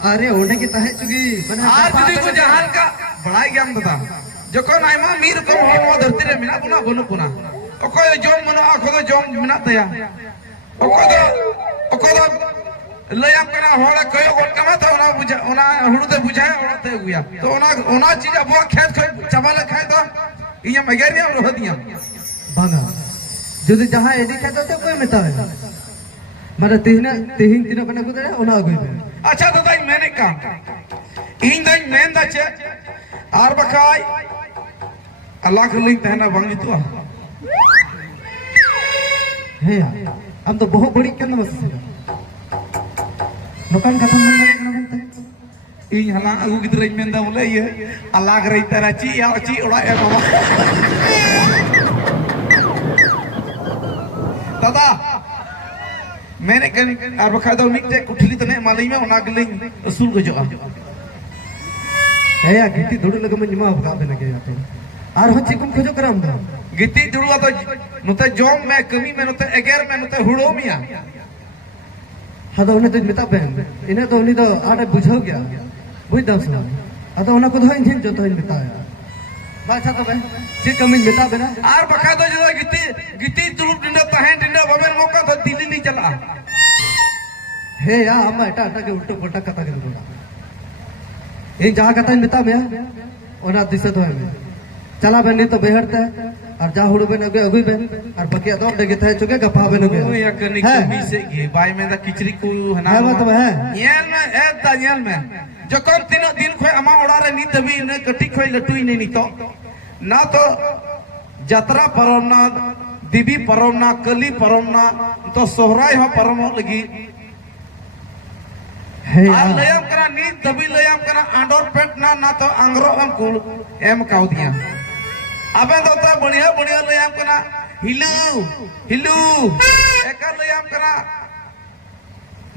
अरे ओंडे की तहे चुगी आज जुदी को जहान का बड़ाई ज्ञान दादा जखन आयमा मीर को हो धरती रे मिना बुना बनु पुना ओको जोम मनो आखो जोम मिना तया ओको लयाम कना होड़ा कयो गोट कमा तो ओना बुझा ओना हुडुते बुझाए ओते गुया तो ओना चीज अब खेत खो चावल खाए तो इया मगेरिया रह दिया बांगा जुदी जहां एदी खेत तो कोई मिता है मारे तिहिन तिनो कना को दे ओना अगुई अच्छा दादा मैंने काम इन दाई मेन दा चे आर बकाई अल्लाह के लिंक तहना बांगी तो हे हम तो बहुत बड़ी केन मस नोकान कथा मन करना बनते इन हला अगु गिदरे मेन दा बोले ये अल्लाह के रही तेरा ची या ची ओड़ा ए बाबा दादा मैंने कन आर बकाई दो मिटे कुठली तने मालई में ओना के लिंक असूल को जो हे या गिट्टी थोड़ी लगे मन जमा भगा बने के तो आर हच्ची कुम खोजो कराम दो गिट्टी दुड़वा तो नोते जोम में कमी में नोते एगेर में नोते हुड़ो मिया हादो उन्हें तो मिता बहन इन्हें तो उन्हीं तो आटे बुझाओ गया बुझ दस हादो उन्हें को धोइन झिन जो तो इन मिताया बाचा तो बहन जे कमी मिता बना आर बका दो जो गिट्टी दुड़ुप डिंडा तहन डिंडा बबेन मौका तो दिल्ली नहीं चला हे या अम्मा एटा एटा के उल्टो पलटा कथा के दोड़ा इन जहां कथा मिता में ओना दिसत होय चला बने तो बेहरता है और जा हुड़ बन अगुई बन और बकिया दो देखे थे चुके गफा बन गए ओ या कनी कमी से ये बाय में दा किचरी को हना है बात है येल में ए दानियल में जो कम तीनों दिन खोय अमा ओड़ा रे नी तभी ने कटी खोय लटुई नहीं तो ना तो यात्रा परमना दिबी परमना कली परमना तो सोहराय हो परम लगी है आ लयम करा नी तभी लयम करा आंडोर पेंट ना तो अंगरो हम कुल एम काउ दिया अबे तो बढ़िया बढ़िया लयाम कना हिलू हिलू एक लयाम कना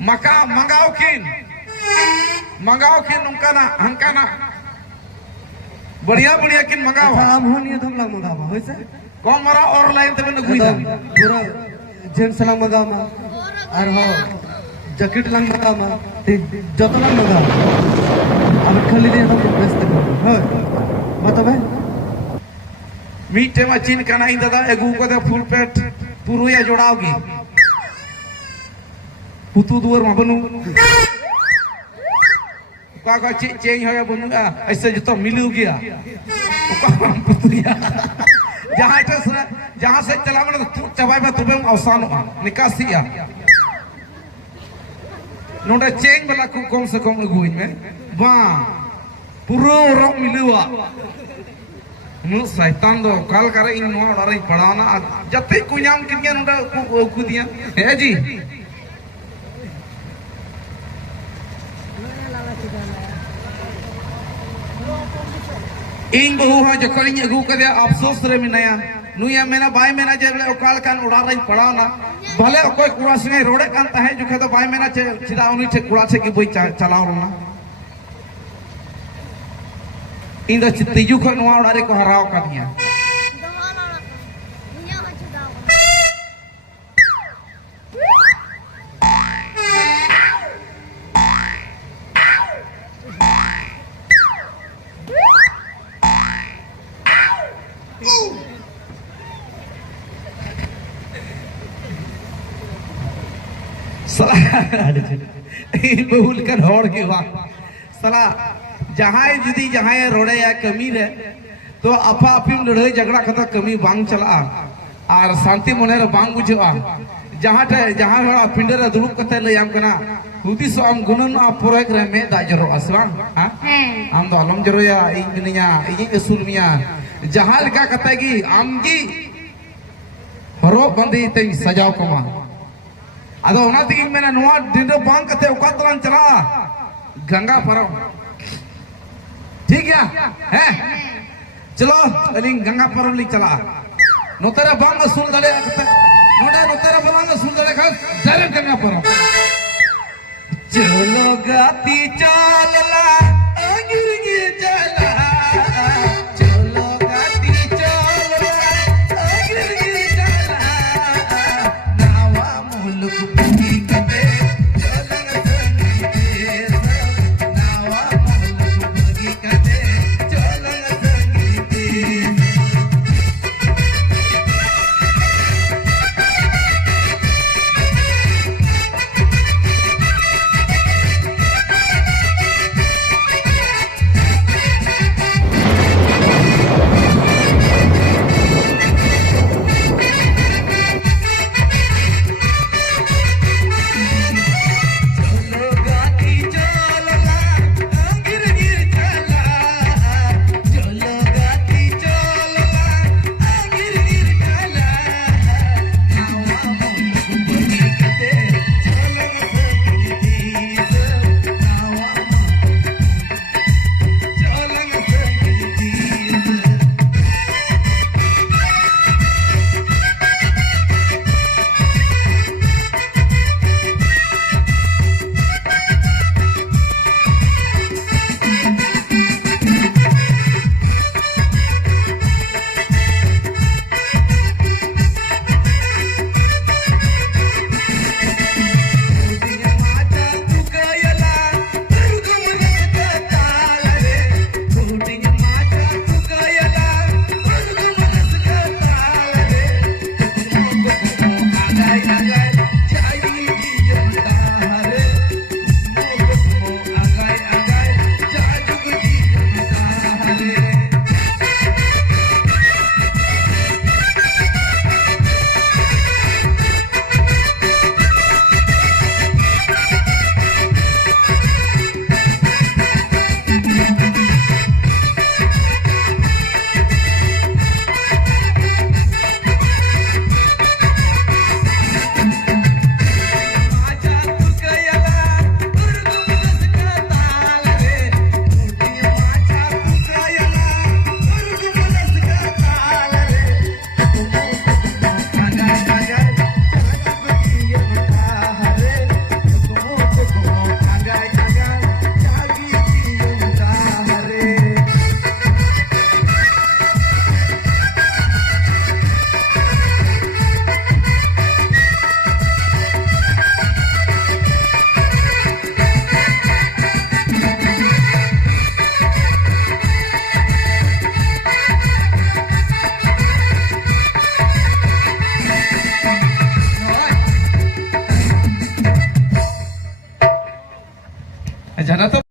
मका मंगाओ खिन उनका ना हंका ना बढ़िया बढ़िया किन मंगाओ हम हो नहीं हम लोग मंगावा होइसे कौन मरा और लाइन तबे न गुइदा पूरा जेंट्स लंग मंगामा और हो जैकेट लंग मंगामा जतो लंग मंगामा अब खाली दिन हम व्यस्त हो मतलब मीटे मचीन कना इन दादा एगु को दे फुल पेट पुरुया जोड़ाओगी पुतु दुवर मा बनु का चेंज होया बनुगा ऐसे जो तो मिलू गया पुतुया जहां से चला मन तो चबाई में तुबे अवसान निकासिया नोडे चेंज वाला को कम से कम एगु में बा पुरो रंग मिलुआ नु शैतान दो काल करे इन नो ओडा पड़ाना जते कुयाम किनिया नोडा को दिया है जी इन बहु हा जकन इन अगु करे अफसोस रे मिनाया नुया मेना बाय मेना जे ओकाल कान ओडा पड़ाना भले कोई कुड़ा संगे रोडे कान ताहे जो तो बाय मेना चिदा उनी ठे कुड़ा से की बई चलाओ ना इन द तिजु को नवा ओडा रे को हराव का दिया सला बहुल कर होड़ के वा सला जहां जुदी जहां रोड़े या कमी रे तो अफा अफिम लड़ाई झगड़ा खता कमी बांग चला और शांति मने रे बांग बुझवा जहां हड़ा पिंडे रे दुड़ुब कते लयाम कना हुदी सो आम गुनन आ पुरक रे में दा जरो असवा हां आम दो अलम जरो या इ मिनिया इ असुल मिया जहां लका कते की आमगी हरो बंदी ते सजाव कमा अदो ओना तिगिन मेना नोआ डिंडो बांग कते ओका तलान चला गंगा परम ठीक है चलो अलिंग गंगा परम लिख चला नोतेरा बांग सुन दले कते नोडा नोतेरा बांग सुन दले खास डायरेक्ट गंगा परम चलो गाती चालला अंगिरगी चला चलो गाती चालला अंगिरगी चला नावा मुल्क की कते चलन जाना तो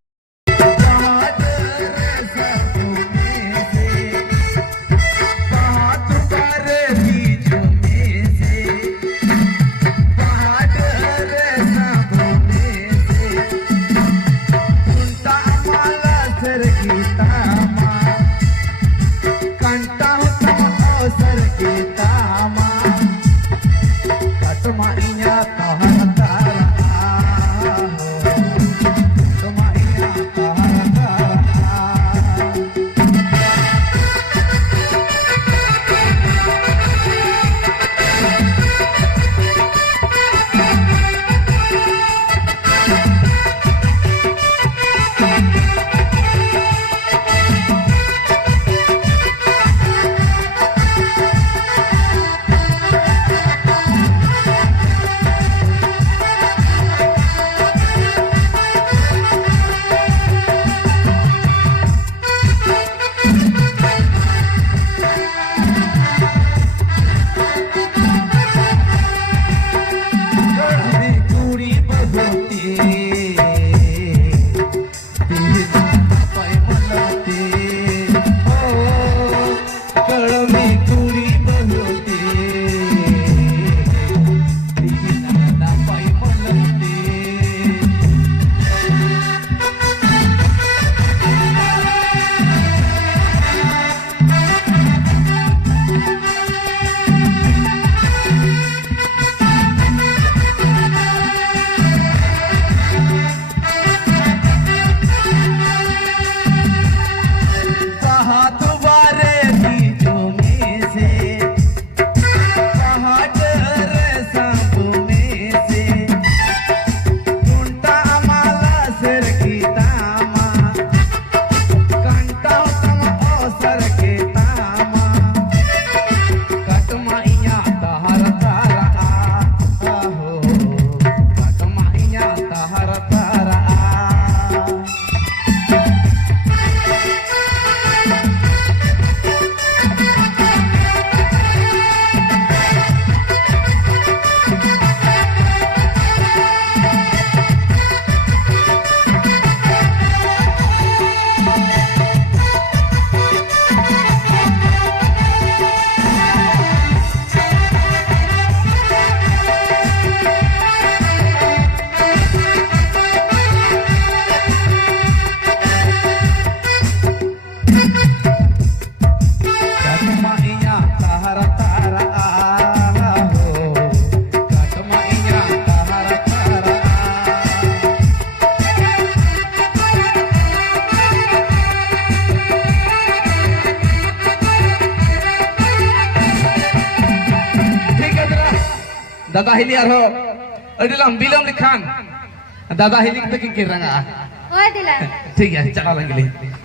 दादा हिली आरो अड़ी लंबी लिखान दादा हिली के किरंगा ओए दिला ठीक है चला लंगली